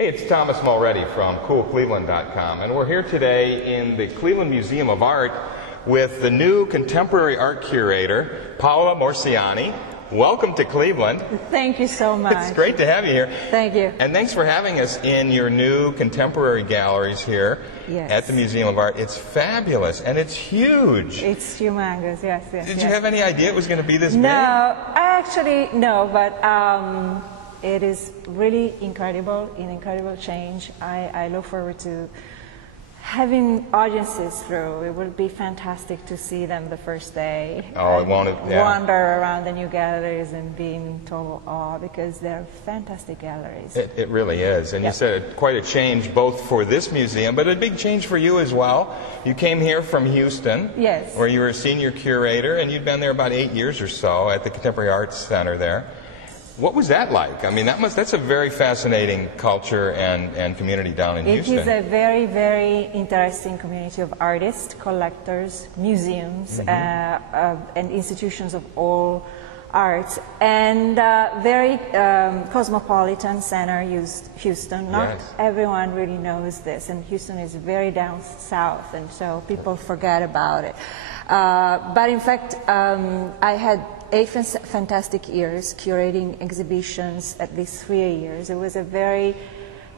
Hey, it's Thomas Mulready from CoolCleveland.com, and we're here today in the Cleveland Museum of Art with the new contemporary art curator, Paola Morsiani. Welcome to Cleveland. Thank you so much. It's great to have you here. Thank you. And thanks for having us in your new contemporary galleries here at the Museum of Art. It's fabulous, and it's huge. It's humongous, yes. Did you have any idea it was going to be this big? No, actually, no, but it is really incredible, an incredible change. I look forward to having audiences through. It will be fantastic to see them the first day. Oh, I want to wander around the new galleries and be in total awe because they're fantastic galleries. It really is. And you said quite a change both for this museum, but a big change for you as well. You came here from Houston, where you were a senior curator, and you'd been there about 8 years or so at the Contemporary Arts Center there. What was that like? I mean, that's a very fascinating culture and community down in Houston. It is a very, very interesting community of artists, collectors, museums, and institutions of all arts, and very cosmopolitan center, Houston. Not everyone really knows this, and Houston is very down south, and so people forget about it. But in fact, I had 8 fantastic years curating exhibitions, at least 3 years. It was a very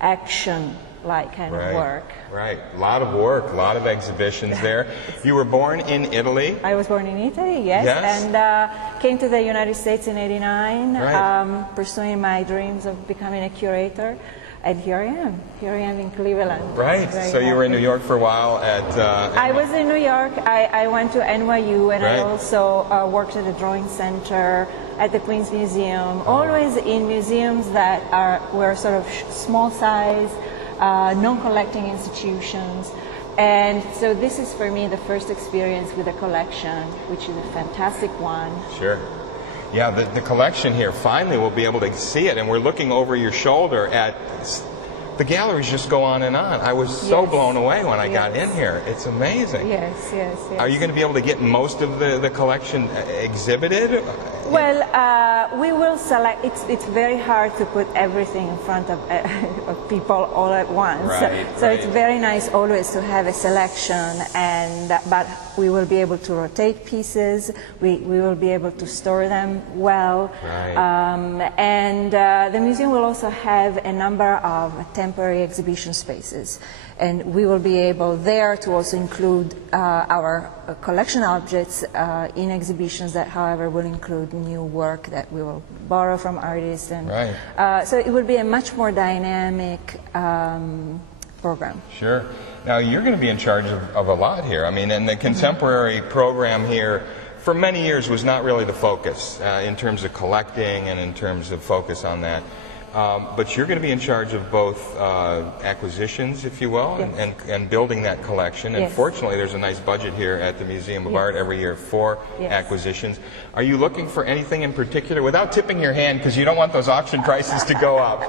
action-like kind of work. Right, a lot of work, a lot of exhibitions there. You were born in Italy? I was born in Italy, yes. And came to the United States in '89, pursuing my dreams of becoming a curator. And here I am in Cleveland. Right, so you were in New York for a while at... I was in New York. I went to NYU, and I also worked at the Drawing Center, at the Queens Museum, always in museums that were sort of small size, non-collecting institutions. And so this is for me the first experience with a collection, which is a fantastic one. Sure. Yeah, the collection here, finally we'll be able to see it, and we're looking over your shoulder at, the galleries just go on and on. I was so blown away when I got in here. It's amazing. Yes. Are you going to be able to get most of the collection exhibited? Well, we will select. It's very hard to put everything in front of people all at once. So it's very nice always to have a selection, but we will be able to rotate pieces. We will be able to store them well. And the museum will also have a number of temporary exhibition spaces. And we will be able there to also include our collection objects in exhibitions that, however, will include new work that we will borrow from artists. And so it will be a much more dynamic program. Sure. Now, you're going to be in charge of a lot here. I mean, and the contemporary program here for many years was not really the focus in terms of collecting and in terms of focus on that. But you're going to be in charge of both acquisitions, if you will, and building that collection. And fortunately, there's a nice budget here at the Museum of Art every year for acquisitions. Are you looking for anything in particular, without tipping your hand, because you don't want those auction prices to go up?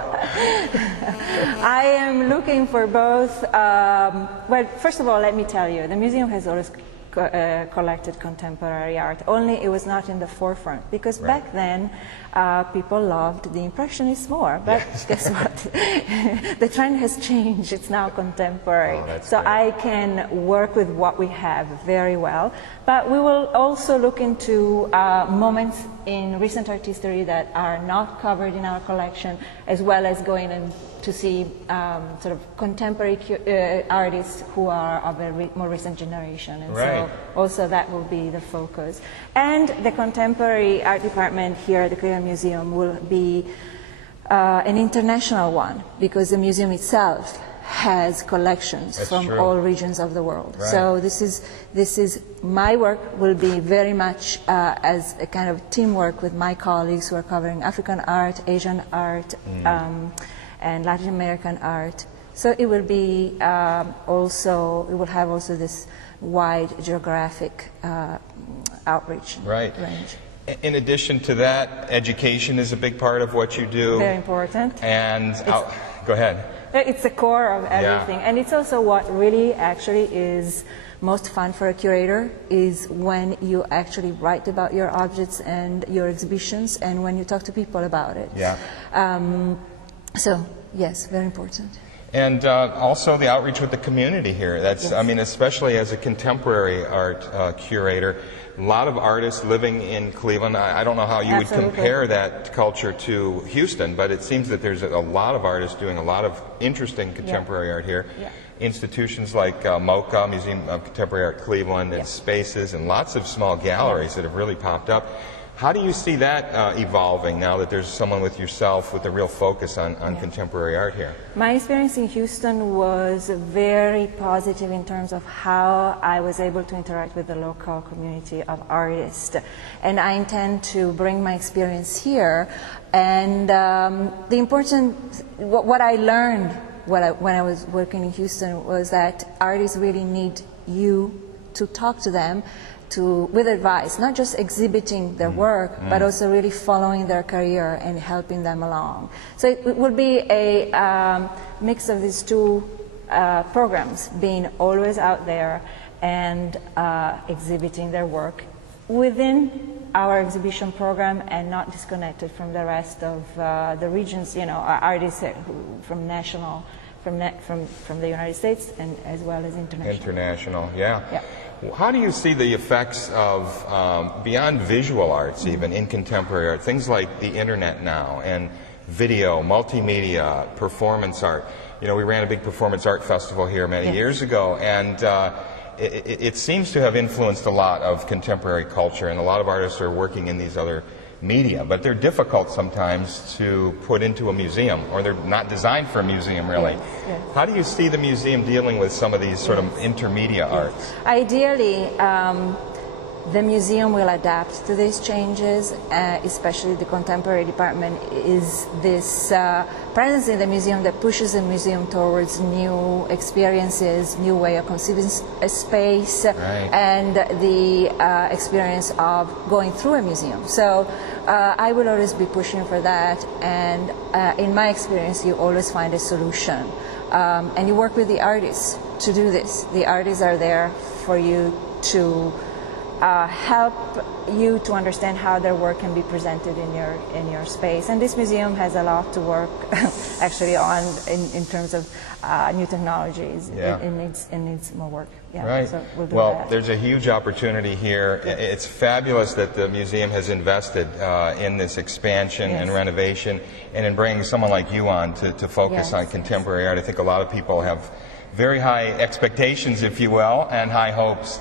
I am looking for both. Well, first of all, let me tell you, the museum has always collected contemporary art, only it was not in the forefront, because back then people loved the Impressionists more, but guess what? The trend has changed. It's now contemporary. So I can work with what we have very well, but we will also look into moments in recent art history that are not covered in our collection, as well as going in to see sort of contemporary artists who are of a more recent generation. And so also that will be the focus. And the contemporary art department here at the Cleveland Museum will be an international one, because the museum itself has collections from all regions of the world. So this is my work will be very much as a kind of teamwork with my colleagues who are covering African art, Asian art, and Latin American art. So it will be it will have also this wide geographic outreach range. In addition to that, education is a big part of what you do. Very important. And go ahead. It's the core of everything, and it's also what really actually is most fun for a curator, is when you actually write about your objects and your exhibitions, and when you talk to people about it. So Yes, very important. And also the outreach with the community here. That's, yes. I mean, especially as a contemporary art curator, a lot of artists living in Cleveland. I don't know how you Absolutely. would compare that culture to Houston, but it seems that there's a lot of artists doing a lot of interesting contemporary art here. Yeah. Institutions like MoCA, Museum of Contemporary Art Cleveland, and Spaces, and lots of small galleries that have really popped up. How do you see that evolving now that there's someone with yourself with a real focus on contemporary art here? My experience in Houston was very positive in terms of how I was able to interact with the local community of artists. And I intend to bring my experience here. And what I learned when I was working in Houston was that artists really need you to talk to them with advice, not just exhibiting their work, but also really following their career and helping them along. So it will be a mix of these two programs, being always out there and exhibiting their work within our exhibition program and not disconnected from the rest of the regions, you know, artists from national, from the United States and as well as international. International, yeah. How do you see the effects of, beyond visual arts even, in contemporary art, things like the internet now and video, multimedia, performance art? You know, we ran a big performance art festival here many years ago, and it seems to have influenced a lot of contemporary culture, and a lot of artists are working in these other media, but they're difficult sometimes to put into a museum, or they're not designed for a museum, really. How do you see the museum dealing with some of these sort of intermedia arts? Ideally, the museum will adapt to these changes, especially the contemporary department is this presence in the museum that pushes the museum towards new experiences, new way of conceiving a space, and the experience of going through a museum. So I will always be pushing for that, and in my experience you always find a solution. And you work with the artists to do this. The artists are there for you to help you to understand how their work can be presented in your space. And this museum has a lot to work actually on in terms of new technologies. It needs more work. So we'll do that. There's a huge opportunity here. It's fabulous that the museum has invested in this expansion and renovation, and in bringing someone like you on to focus on contemporary art. I think a lot of people have very high expectations, if you will, and high hopes.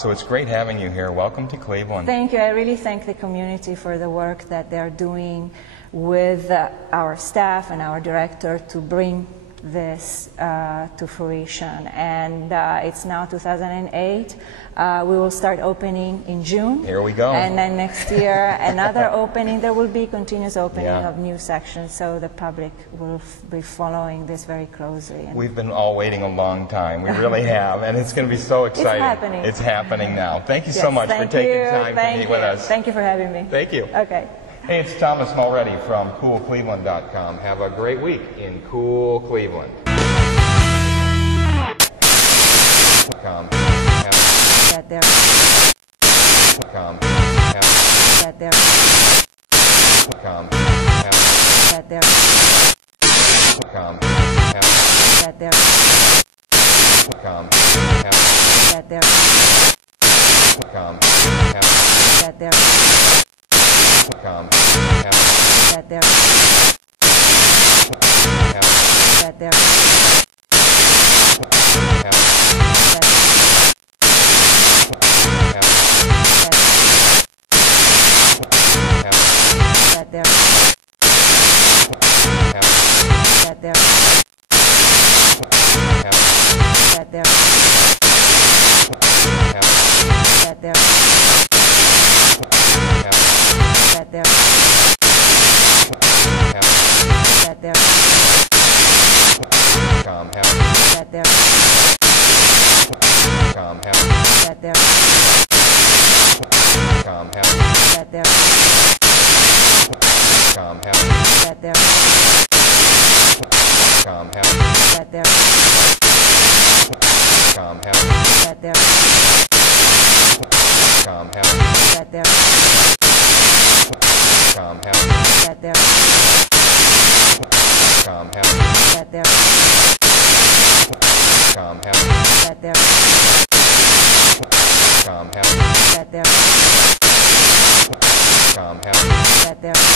So it's great having you here. Welcome to Cleveland. Thank you. I really thank the community for the work that they're doing with our staff and our director to bring this to fruition. And it's now 2008. We will start opening in June. Here we go. And then next year, another opening. There will be continuous opening of new sections, so the public will be following this very closely. And we've been all waiting a long time. We really have, and it's going to be so exciting. It's happening. It's happening now. Thank you so much for taking time to meet with us. Thank you for having me. Thank you. Okay. Hey, it's Thomas Mulready from CoolCleveland.com. Have a great week in Cool Cleveland. Calm,